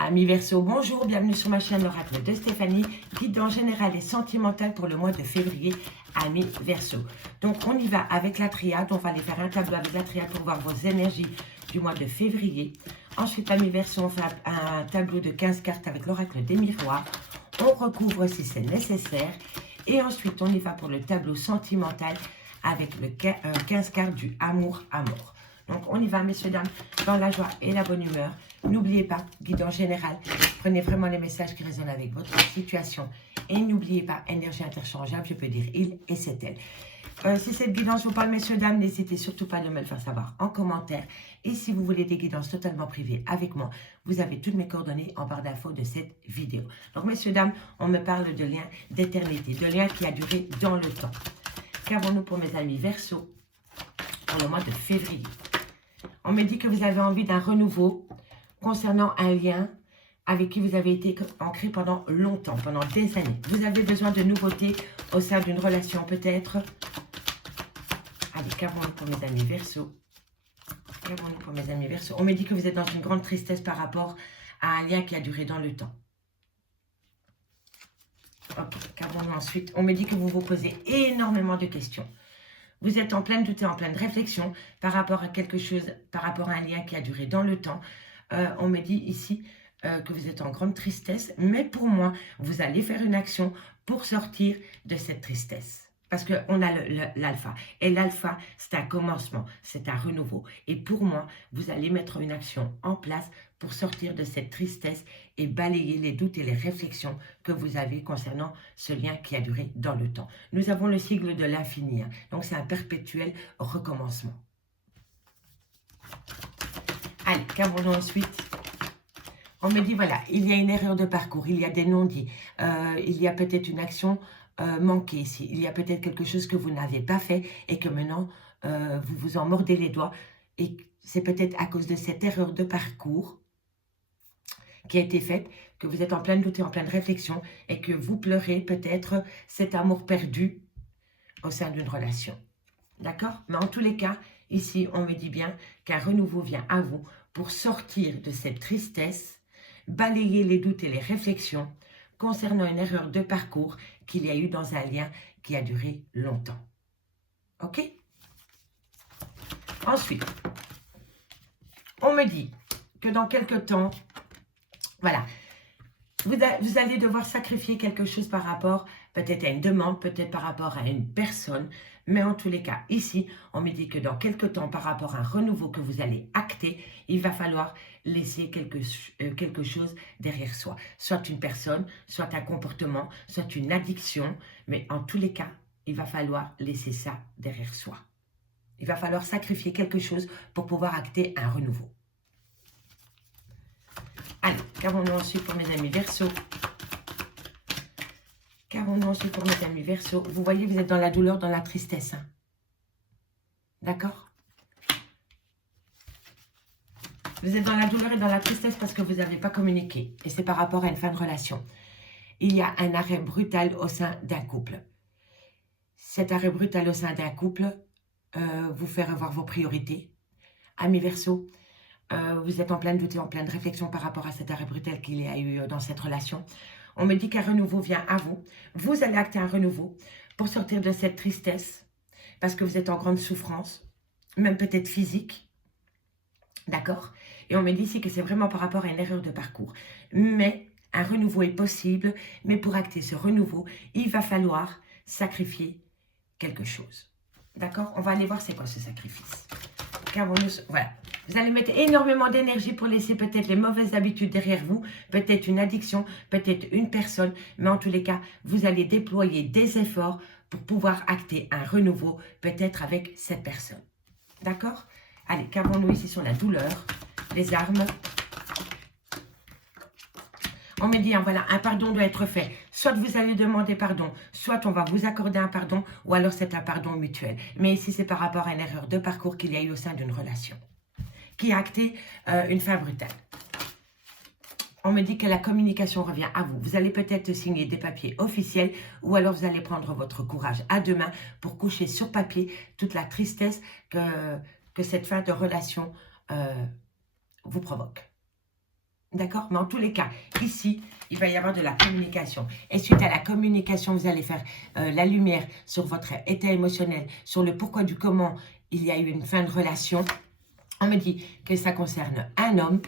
Amis Verseau, bonjour, bienvenue sur ma chaîne l'oracle de Stéphanie, guidance générale et sentimentale pour le mois de février, Amis Verseau. Donc on y va avec la triade, on va aller faire un tableau avec la triade pour voir vos énergies du mois de février. Ensuite, Amis Verseau, on fait un tableau de 15 cartes avec l'oracle des miroirs. On recouvre si c'est nécessaire. Et ensuite, on y va pour le tableau sentimental avec le 15 cartes du amour. Donc, on y va, messieurs, dames, dans la joie et la bonne humeur. N'oubliez pas, guidance générale, prenez vraiment les messages qui résonnent avec votre situation. Et n'oubliez pas, énergie interchangeable, je peux dire il et c'est elle. Si cette guidance vous parle, messieurs, dames, n'hésitez surtout pas de me le faire savoir en commentaire. Et si vous voulez des guidances totalement privées avec moi, vous avez toutes mes coordonnées en barre d'infos de cette vidéo. Donc, messieurs, dames, on me parle de lien d'éternité, de lien qui a duré dans le temps. Qu'avons-nous pour mes amis Verseau pour le mois de février? On me dit que vous avez envie d'un renouveau concernant un lien avec qui vous avez été ancré pendant longtemps, pendant des années. Vous avez besoin de nouveautés au sein d'une relation peut-être. Allez, qu'avons-nous pour mes amis Verseau? Qu'avons-nous pour mes amis Verseau? On me dit que vous êtes dans une grande tristesse par rapport à un lien qui a duré dans le temps. Ok, qu'avons-nous ensuite? On me dit que vous vous posez énormément de questions. Vous êtes en pleine doute et en pleine réflexion par rapport à quelque chose, par rapport à un lien qui a duré dans le temps. On me dit ici que vous êtes en grande tristesse, mais pour moi, vous allez faire une action pour sortir de cette tristesse. Parce qu'on a l'alpha. Et l'alpha, c'est un commencement, c'est un renouveau. Et pour moi, vous allez mettre une action en place pour sortir de cette tristesse et balayer les doutes et les réflexions que vous avez concernant ce lien qui a duré dans le temps. Nous avons le sigle de l'infini, hein. Donc c'est un perpétuel recommencement. Allez, qu'avons-nous ensuite? On me dit, voilà, il y a une erreur de parcours, il y a des non-dits, il y a peut-être une action manquée ici, il y a peut-être quelque chose que vous n'avez pas fait et que maintenant, vous vous en mordez les doigts. Et c'est peut-être à cause de cette erreur de parcours qui a été faite, que vous êtes en pleine doute et en pleine réflexion et que vous pleurez peut-être cet amour perdu au sein d'une relation. D'accord? Mais en tous les cas, ici, on me dit bien qu'un renouveau vient à vous pour sortir de cette tristesse, balayer les doutes et les réflexions concernant une erreur de parcours qu'il y a eu dans un lien qui a duré longtemps. Ok? Ensuite, on me dit que dans quelques temps, voilà, vous allez devoir sacrifier quelque chose par rapport peut-être à une demande, peut-être par rapport à une personne. Mais en tous les cas, ici, on me dit que dans quelques temps, par rapport à un renouveau que vous allez acter, il va falloir laisser quelque chose derrière soi. Soit une personne, soit un comportement, soit une addiction. Mais en tous les cas, il va falloir laisser ça derrière soi. Il va falloir sacrifier quelque chose pour pouvoir acter un renouveau. Allez, qu'avons-nous ensuite pour mes amis Verseau? Qu'avons-nous ensuite pour mes amis Verseau? Vous voyez, vous êtes dans la douleur, dans la tristesse. Hein? D'accord? Vous êtes dans la douleur et dans la tristesse parce que vous n'avez pas communiqué. Et c'est par rapport à une fin de relation. Il y a un arrêt brutal au sein d'un couple. Cet arrêt brutal au sein d'un couple vous fait revoir vos priorités. Amis Verseau, vous êtes en pleine doute et en pleine réflexion par rapport à cet arrêt brutal qu'il y a eu dans cette relation. On me dit qu'un renouveau vient à vous. Vous allez acter un renouveau pour sortir de cette tristesse parce que vous êtes en grande souffrance, même peut-être physique. D'accord? Et on me dit ici que c'est vraiment par rapport à une erreur de parcours. Mais un renouveau est possible, mais pour acter ce renouveau, il va falloir sacrifier quelque chose. D'accord? On va aller voir c'est quoi ce sacrifice. Voilà. Vous allez mettre énormément d'énergie pour laisser peut-être les mauvaises habitudes derrière vous, peut-être une addiction, peut-être une personne, mais en tous les cas, vous allez déployer des efforts pour pouvoir acter un renouveau, peut-être avec cette personne. D'accord? Allez, qu'avons-nous ici sur la douleur, les armes? On me dit, hein, voilà, un pardon doit être fait. Soit vous allez demander pardon, soit on va vous accorder un pardon, ou alors c'est un pardon mutuel. Mais ici, c'est par rapport à une erreur de parcours qu'il y a eu au sein d'une relation, qui a acté une fin brutale. On me dit que la communication revient à vous. Vous allez peut-être signer des papiers officiels, ou alors vous allez prendre votre courage à deux mains pour coucher sur papier toute la tristesse que cette fin de relation vous provoque. D'accord? Mais en tous les cas, ici, il va y avoir de la communication. Et suite à la communication, vous allez faire la lumière sur votre état émotionnel, sur le pourquoi du comment il y a eu une fin de relation. On me dit que ça concerne un homme.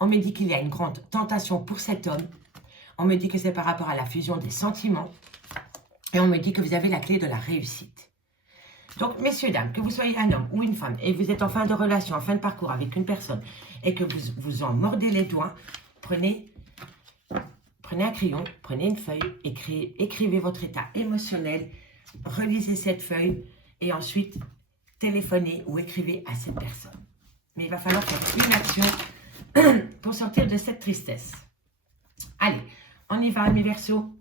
On me dit qu'il y a une grande tentation pour cet homme. On me dit que c'est par rapport à la fusion des sentiments. Et on me dit que vous avez la clé de la réussite. Donc, messieurs, dames, que vous soyez un homme ou une femme et vous êtes en fin de relation, en fin de parcours avec une personne et que vous vous en mordez les doigts, prenez un crayon, prenez une feuille, écrivez votre état émotionnel, relisez cette feuille et ensuite téléphonez ou écrivez à cette personne. Mais il va falloir faire une action pour sortir de cette tristesse. Allez, on y va, mes Verseaux.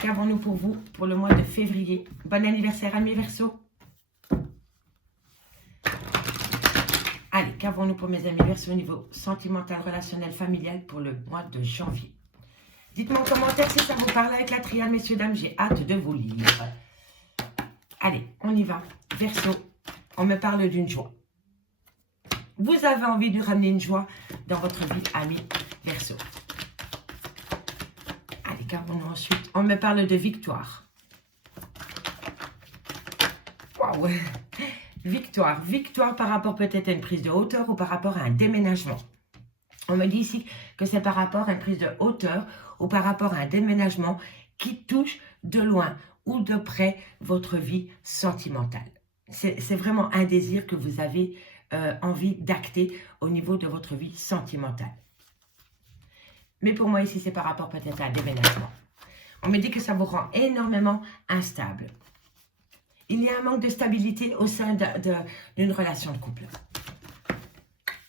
Qu'avons-nous pour vous pour le mois de février? Bon anniversaire à mes Verseaux. Allez, qu'avons-nous pour mes amis Verseaux au niveau sentimental, relationnel, familial pour le mois de janvier? Dites-moi en commentaire si ça vous parle avec la triade, messieurs, dames. J'ai hâte de vous lire. Allez, on y va. Verseau, on me parle d'une joie. Vous avez envie de ramener une joie dans votre vie, amis Verseau. Allez, qu'avons-nous ensuite? On me parle de victoire. Waouh! Victoire. Victoire par rapport peut-être à une prise de hauteur ou par rapport à un déménagement. On me dit ici que c'est par rapport à une prise de hauteur ou par rapport à un déménagement qui touche de loin ou de près votre vie sentimentale. C'est vraiment un désir que vous avez envie d'acter au niveau de votre vie sentimentale. Mais pour moi ici, c'est par rapport peut-être à un déménagement. On me dit que ça vous rend énormément instable. Il y a un manque de stabilité au sein d'une relation de couple.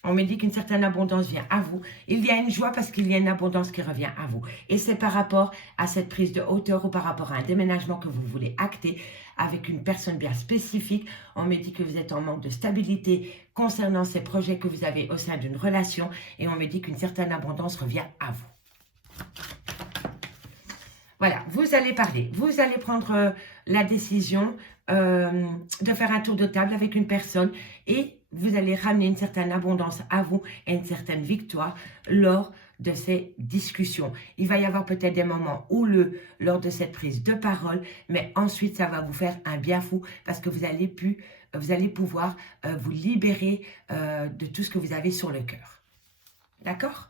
On me dit qu'une certaine abondance vient à vous. Il y a une joie parce qu'il y a une abondance qui revient à vous. Et c'est par rapport à cette prise de hauteur ou par rapport à un déménagement que vous voulez acter avec une personne bien spécifique. On me dit que vous êtes en manque de stabilité concernant ces projets que vous avez au sein d'une relation. Et on me dit qu'une certaine abondance revient à vous. Voilà, vous allez parler. Vous allez prendre la décision de faire un tour de table avec une personne et vous allez ramener une certaine abondance à vous et une certaine victoire lors de ces discussions. Il va y avoir peut-être des moments houleux lors de cette prise de parole, mais ensuite ça va vous faire un bien fou parce que vous allez pouvoir vous libérer de tout ce que vous avez sur le cœur. D'accord?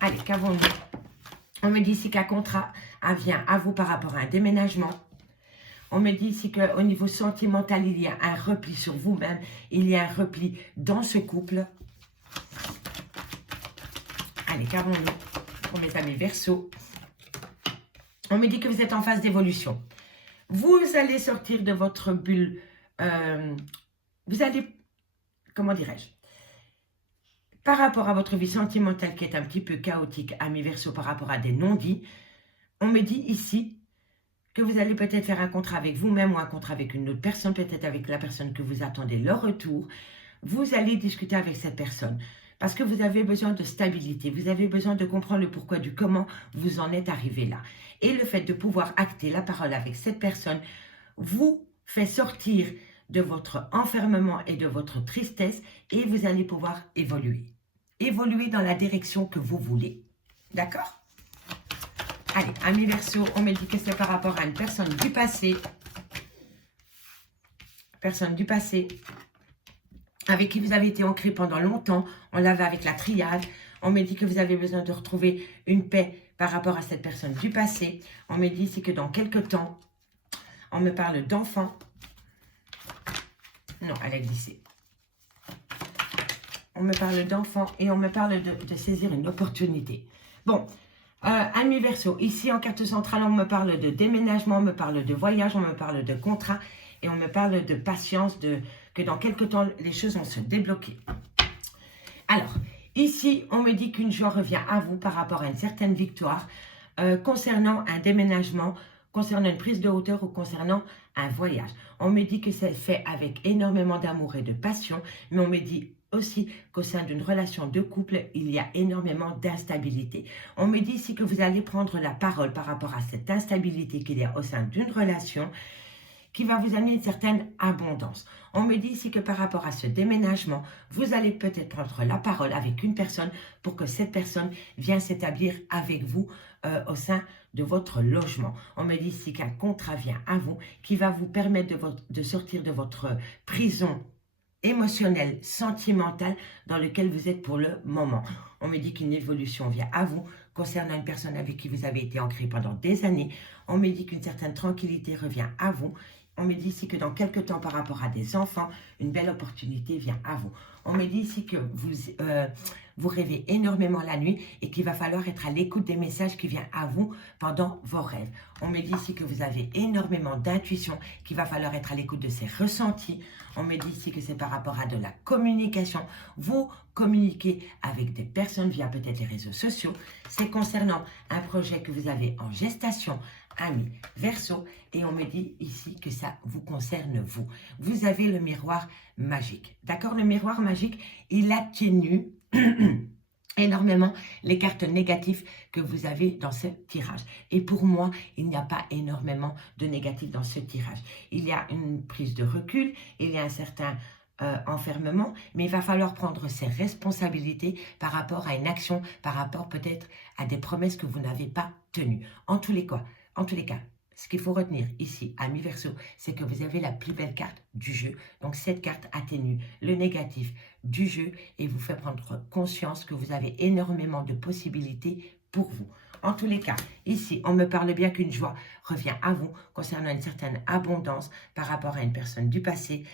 Allez, qu'avons-nous? On me dit ici qu'un contrat vient à vous par rapport à un déménagement. On me dit ici qu'au niveau sentimental, il y a un repli sur vous-même. Il y a un repli dans ce couple. Allez, qu'avons-nous pour mes amis Verseaux? On me dit que vous êtes en phase d'évolution. Vous allez sortir de votre bulle. Vous allez, comment dirais-je? Par rapport à votre vie sentimentale qui est un petit peu chaotique, amis Verseaux, par rapport à des non-dits, on me dit ici que vous allez peut-être faire un contrat avec vous-même ou un contrat avec une autre personne, peut-être avec la personne que vous attendez leur retour. Vous allez discuter avec cette personne parce que vous avez besoin de stabilité. Vous avez besoin de comprendre le pourquoi du comment vous en êtes arrivé là. Et le fait de pouvoir acter la parole avec cette personne vous fait sortir de votre enfermement et de votre tristesse et vous allez pouvoir évoluer. Évoluer dans la direction que vous voulez. D'accord ? Allez, amis Verseaux, on me dit que c'est par rapport à une personne du passé. Personne du passé avec qui vous avez été ancré pendant longtemps. On l'avait avec la triade. On me dit que vous avez besoin de retrouver une paix par rapport à cette personne du passé. On me dit ici que dans quelques temps, on me parle d'enfants. Non, elle a glissé. On me parle d'enfants et on me parle de saisir une opportunité. Bon, amis Verseaux, ici en carte centrale, on me parle de déménagement, on me parle de voyage, on me parle de contrat et on me parle de patience, que dans quelques temps, les choses vont se débloquer. Alors, ici, on me dit qu'une joie revient à vous par rapport à une certaine victoire concernant un déménagement, concernant une prise de hauteur ou concernant un voyage. On me dit que c'est fait avec énormément d'amour et de passion, mais on me dit aussi qu'au sein d'une relation de couple, il y a énormément d'instabilité. On me dit ici que vous allez prendre la parole par rapport à cette instabilité qu'il y a au sein d'une relation qui va vous amener une certaine abondance. On me dit ici que par rapport à ce déménagement, vous allez peut-être prendre la parole avec une personne pour que cette personne vienne s'établir avec vous au sein de votre logement. On me dit ici qu'un contrat vient à vous qui va vous permettre de sortir de votre prison émotionnelle, sentimentale dans lequel vous êtes pour le moment. On me dit qu'une évolution vient à vous concernant une personne avec qui vous avez été ancré pendant des années. On me dit qu'une certaine tranquillité revient à vous. On me dit ici que dans quelques temps, par rapport à des enfants, une belle opportunité vient à vous. On me dit ici que vous rêvez énormément la nuit et qu'il va falloir être à l'écoute des messages qui viennent à vous pendant vos rêves. On me dit ici que vous avez énormément d'intuition, qu'il va falloir être à l'écoute de ces ressentis. On me dit ici que c'est par rapport à de la communication. Vous communiquez avec des personnes via peut-être les réseaux sociaux. C'est concernant un projet que vous avez en gestation, Amis Verseau, et on me dit ici que ça vous concerne vous. Vous avez le miroir magique. D'accord? Le miroir magique, il atténue énormément les cartes négatives que vous avez dans ce tirage. Et pour moi, il n'y a pas énormément de négatifs dans ce tirage. Il y a une prise de recul, il y a un certain enfermement, mais il va falloir prendre ses responsabilités par rapport à une action, par rapport peut-être à des promesses que vous n'avez pas tenues. En tous les cas, ce qu'il faut retenir ici, Amis Verseau, c'est que vous avez la plus belle carte du jeu. Donc, cette carte atténue le négatif du jeu et vous fait prendre conscience que vous avez énormément de possibilités pour vous. En tous les cas, ici, on me parle bien qu'une joie revient à vous concernant une certaine abondance par rapport à une personne du passé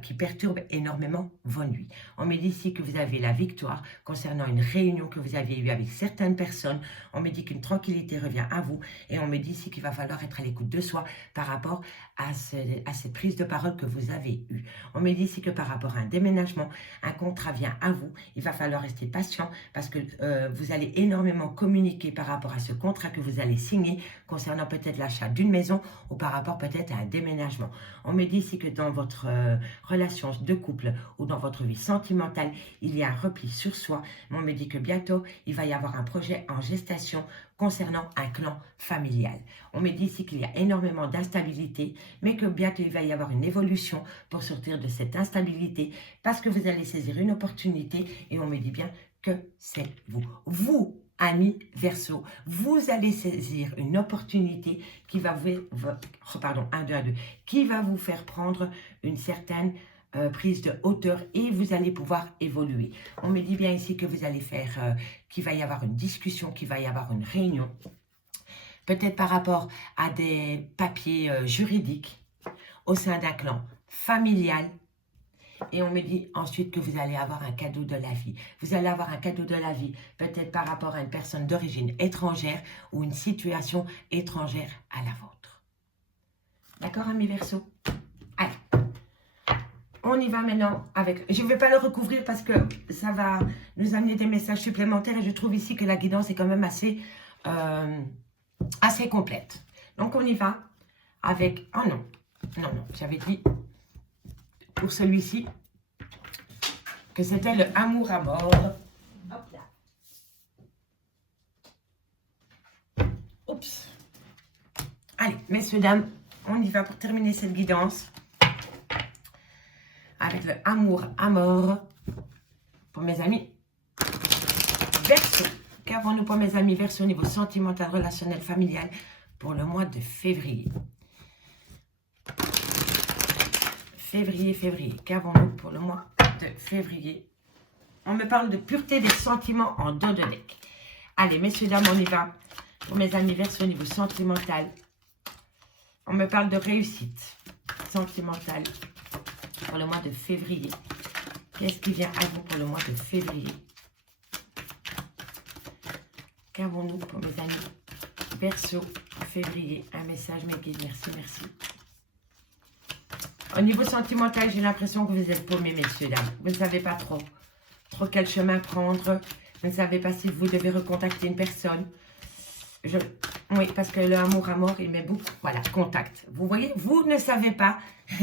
qui perturbe énormément vos nuits. On me dit ici que vous avez la victoire concernant une réunion que vous aviez eue avec certaines personnes. On me dit qu'une tranquillité revient à vous et on me dit ici qu'il va falloir être à l'écoute de soi par rapport à cette prise de parole que vous avez eue. On me dit ici que par rapport à un déménagement, un contrat vient à vous. Il va falloir rester patient parce que vous allez énormément communiquer par rapport à ce contrat que vous allez signer concernant peut-être l'achat d'une maison ou par rapport peut-être à un déménagement. On me dit ici que dans votre relation de couple ou dans votre vie sentimentale, il y a un repli sur soi. On me dit que bientôt, il va y avoir un projet en gestation concernant un clan familial. On me dit ici qu'il y a énormément d'instabilité, mais que bientôt, il va y avoir une évolution pour sortir de cette instabilité parce que vous allez saisir une opportunité et on me dit bien que c'est vous. Vous, Amis Verseau, vous allez saisir une opportunité qui va qui va vous faire prendre une certaine prise de hauteur et vous allez pouvoir évoluer. On me dit bien ici que vous allez faire, qu'il va y avoir une discussion, qu'il va y avoir une réunion, peut-être par rapport à des papiers juridiques au sein d'un clan familial. Et on me dit ensuite que vous allez avoir un cadeau de la vie. Vous allez avoir un cadeau de la vie, peut-être par rapport à une personne d'origine étrangère ou une situation étrangère à la vôtre. D'accord, Amis Verseau? Allez, on y va maintenant avec... Je ne vais pas le recouvrir parce que ça va nous amener des messages supplémentaires et je trouve ici que la guidance est quand même assez complète. Donc, on y va avec... Oh non, j'avais dit... pour celui-ci, que c'était le amour à mort. Hop là. Oups. Allez, messieurs, dames, on y va pour terminer cette guidance. Avec le amour à mort. Pour mes amis Verseau. Qu'avons-nous pour mes amis Verseau au niveau sentimental, relationnel, familial pour le mois de février? Février. Qu'avons-nous pour le mois de février? On me parle de pureté des sentiments en dos de deck. Allez, messieurs, dames, on y va. Pour mes amis Verseau au niveau sentimental, on me parle de réussite sentimentale pour le mois de février. Qu'est-ce qui vient à vous pour le mois de février? Qu'avons-nous pour mes amis Verseau février? Un message, mes guides. Merci. Au niveau sentimental, j'ai l'impression que vous êtes paumés, messieurs, dames. Vous ne savez pas trop quel chemin prendre. Vous ne savez pas si vous devez recontacter une personne. Oui, parce que le amour à mort, il met beaucoup. Voilà, contact. Vous voyez, vous ne savez pas.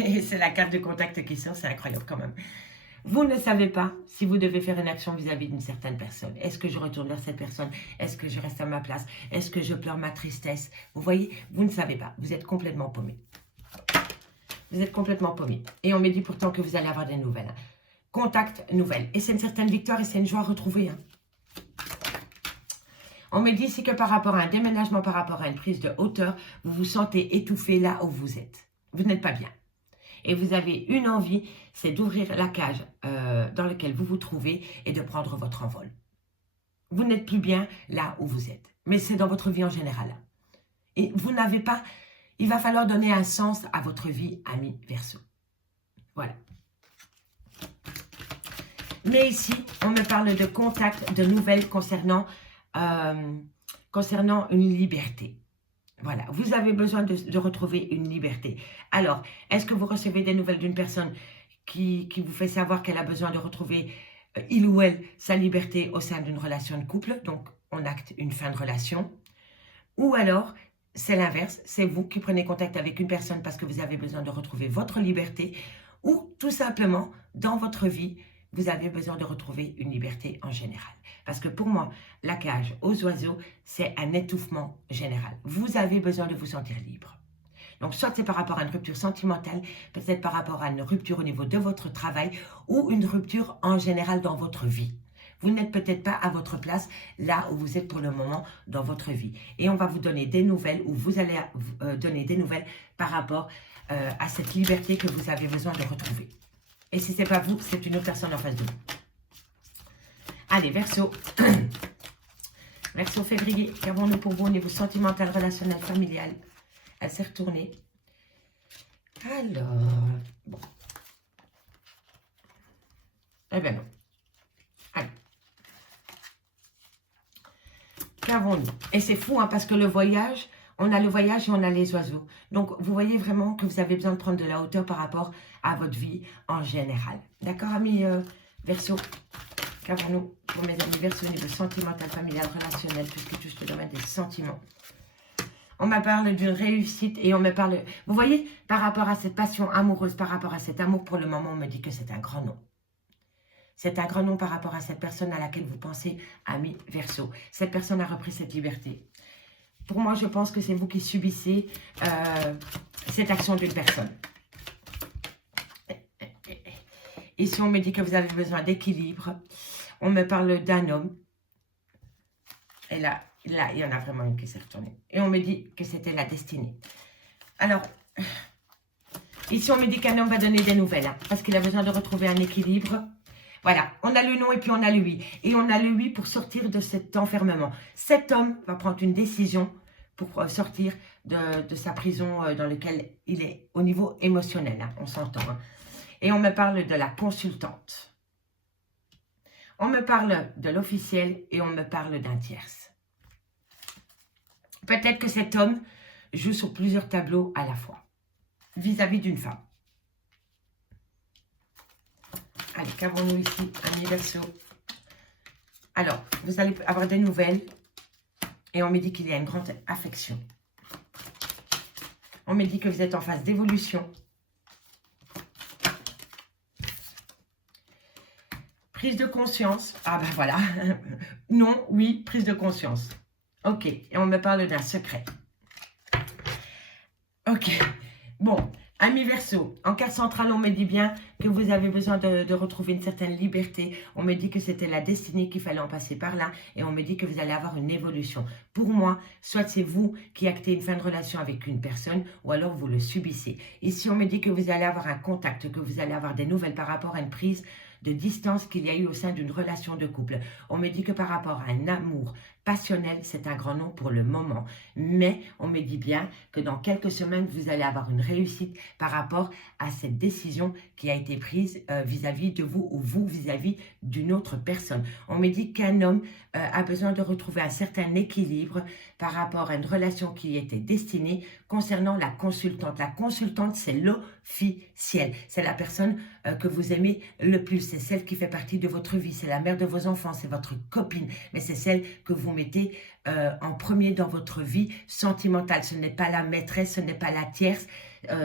Et c'est la carte de contact qui sort, c'est incroyable quand même. Vous ne savez pas si vous devez faire une action vis-à-vis d'une certaine personne. Est-ce que je retourne vers cette personne? Est-ce que je reste à ma place? Est-ce que je pleure ma tristesse? Vous voyez, vous ne savez pas. Vous êtes complètement paumés. Vous êtes complètement paumé. Et on me dit pourtant que vous allez avoir des nouvelles. Hein. Contact, nouvelles. Et c'est une certaine victoire et c'est une joie retrouvée. Hein. On me dit ici que par rapport à un déménagement, par rapport à une prise de hauteur, vous vous sentez étouffé là où vous êtes. Vous n'êtes pas bien. Et vous avez une envie, c'est d'ouvrir la cage dans laquelle vous vous trouvez et de prendre votre envol. Vous n'êtes plus bien là où vous êtes. Mais c'est dans votre vie en général. Et vous n'avez pas... Il va falloir donner un sens à votre vie, ami Verseau. Voilà. Mais ici, on me parle de contact, de nouvelles concernant une liberté. Voilà, vous avez besoin de retrouver une liberté. Alors, est-ce que vous recevez des nouvelles d'une personne qui vous fait savoir qu'elle a besoin de retrouver, il ou elle, sa liberté au sein d'une relation de couple? Donc, on acte une fin de relation. Ou alors, c'est l'inverse, c'est vous qui prenez contact avec une personne parce que vous avez besoin de retrouver votre liberté. Ou tout simplement, dans votre vie, vous avez besoin de retrouver une liberté en général. Parce que pour moi, la cage aux oiseaux, c'est un étouffement général. Vous avez besoin de vous sentir libre. Donc, soit c'est par rapport à une rupture sentimentale, peut-être par rapport à une rupture au niveau de votre travail ou une rupture en général dans votre vie. Vous n'êtes peut-être pas à votre place là où vous êtes pour le moment dans votre vie. Et on va vous donner des nouvelles ou vous allez donner des nouvelles par rapport à cette liberté que vous avez besoin de retrouver. Et si ce n'est pas vous, c'est une autre personne en face de vous. Allez, Verseau. Verseau février, qu'avons-nous pour vous au niveau sentimental, relationnel, familial? Elle s'est retournée. Alors, bon. Eh bien non. Allez. Qu'avons-nous? Et c'est fou, hein, parce que le voyage, on a le voyage et on a les oiseaux. Donc, vous voyez vraiment que vous avez besoin de prendre de la hauteur par rapport à votre vie en général. D'accord, amis Verseau? Qu'avons-nous pour mes amis Verseau au niveau sentimental, familial, relationnel, tout ce qui touche le domaine des sentiments? On me parle d'une réussite et on me parle... Vous voyez, par rapport à cette passion amoureuse, par rapport à cet amour, pour le moment, on me dit que c'est un grand non. C'est un grand non par rapport à cette personne à laquelle vous pensez, ami Verseau. Cette personne a repris cette liberté. Pour moi, je pense que c'est vous qui subissez cette action d'une personne. Ici, on me dit que vous avez besoin d'équilibre. On me parle d'un homme. Et là, il y en a vraiment une qui s'est retournée. Et on me dit que c'était la destinée. Alors, ici, on me dit qu'un homme va donner des nouvelles. Hein, parce qu'il a besoin de retrouver un équilibre. Voilà, on a le non et puis on a le oui. Et on a le oui pour sortir de cet enfermement. Cet homme va prendre une décision pour sortir de sa prison dans laquelle il est au niveau émotionnel. Hein, on s'entend. Hein. Et on me parle de la consultante. On me parle de l'officiel et on me parle d'un tierce. Peut-être que cet homme joue sur plusieurs tableaux à la fois, vis-à-vis d'une femme. Allez, qu'avons-nous ici, amis Verseau? Alors, vous allez avoir des nouvelles et on me dit qu'il y a une grande affection. On me dit que vous êtes en phase d'évolution. Prise de conscience. Ah ben voilà. Non, oui, prise de conscience. Ok, et on me parle d'un secret. Ok, bon, ami Verseau, en carte centrale, on me dit bien que vous avez besoin de retrouver une certaine liberté. On me dit que c'était la destinée qu'il fallait en passer par là. Et on me dit que vous allez avoir une évolution. Pour moi, soit c'est vous qui actez une fin de relation avec une personne, ou alors vous le subissez. Ici, on me dit que vous allez avoir un contact, que vous allez avoir des nouvelles par rapport à une prise de distance qu'il y a eu au sein d'une relation de couple. On me dit que par rapport à un amour passionnel, c'est un grand non pour le moment. Mais on me dit bien que dans quelques semaines, vous allez avoir une réussite par rapport à cette décision qui a été prise vis-à-vis de vous ou vous vis-à-vis d'une autre personne. On me dit qu'un homme a besoin de retrouver un certain équilibre par rapport à une relation qui était destinée concernant la consultante. La consultante, c'est l'officiel. C'est la personne que vous aimez le plus. C'est celle qui fait partie de votre vie. C'est la mère de vos enfants. C'est votre copine. Mais c'est celle que vous mettez en premier dans votre vie sentimentale. Ce n'est pas la maîtresse, ce n'est pas la tierce.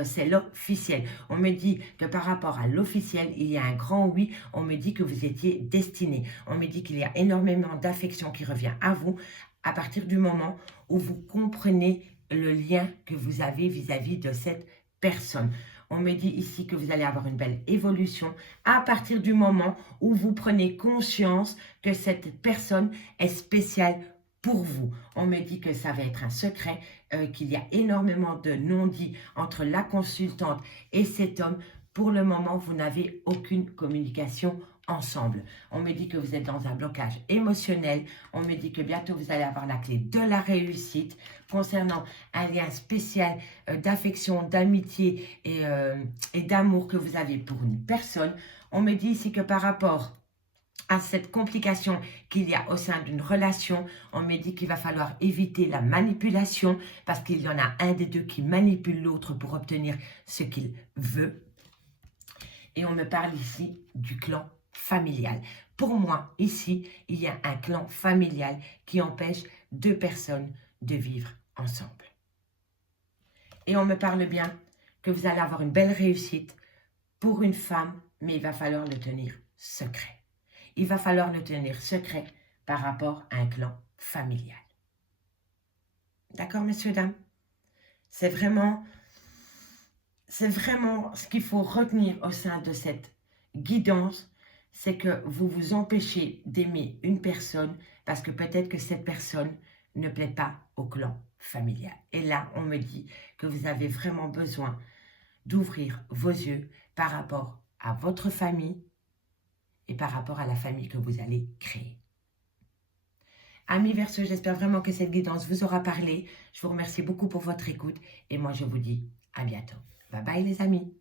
C'est l'officiel. On me dit que par rapport à l'officiel, il y a un grand oui. On me dit que vous étiez destiné. On me dit qu'il y a énormément d'affection qui revient à vous à partir du moment où vous comprenez le lien que vous avez vis-à-vis de cette personne. On me dit ici que vous allez avoir une belle évolution à partir du moment où vous prenez conscience que cette personne est spéciale pour vous. On me dit que ça va être un secret, qu'il y a énormément de non-dits entre la consultante et cet homme. Pour le moment, vous n'avez aucune communication ensemble. On me dit que vous êtes dans un blocage émotionnel. On me dit que bientôt, vous allez avoir la clé de la réussite concernant un lien spécial d'affection, d'amitié et d'amour que vous avez pour une personne. On me dit ici que par rapport à cette complication qu'il y a au sein d'une relation, on me dit qu'il va falloir éviter la manipulation parce qu'il y en a un des deux qui manipule l'autre pour obtenir ce qu'il veut. Et on me parle ici du clan familial. Pour moi, ici, il y a un clan familial qui empêche deux personnes de vivre ensemble. Et on me parle bien que vous allez avoir une belle réussite pour une femme, mais il va falloir le tenir secret. Il va falloir le tenir secret par rapport à un clan familial. D'accord, messieurs, dames? C'est vraiment ce qu'il faut retenir au sein de cette guidance, c'est que vous vous empêchez d'aimer une personne parce que peut-être que cette personne ne plaît pas au clan familial. Et là, on me dit que vous avez vraiment besoin d'ouvrir vos yeux par rapport à votre famille et par rapport à la famille que vous allez créer. Amis Verseaux, j'espère vraiment que cette guidance vous aura parlé. Je vous remercie beaucoup pour votre écoute et moi je vous dis à bientôt. Bye bye les amis.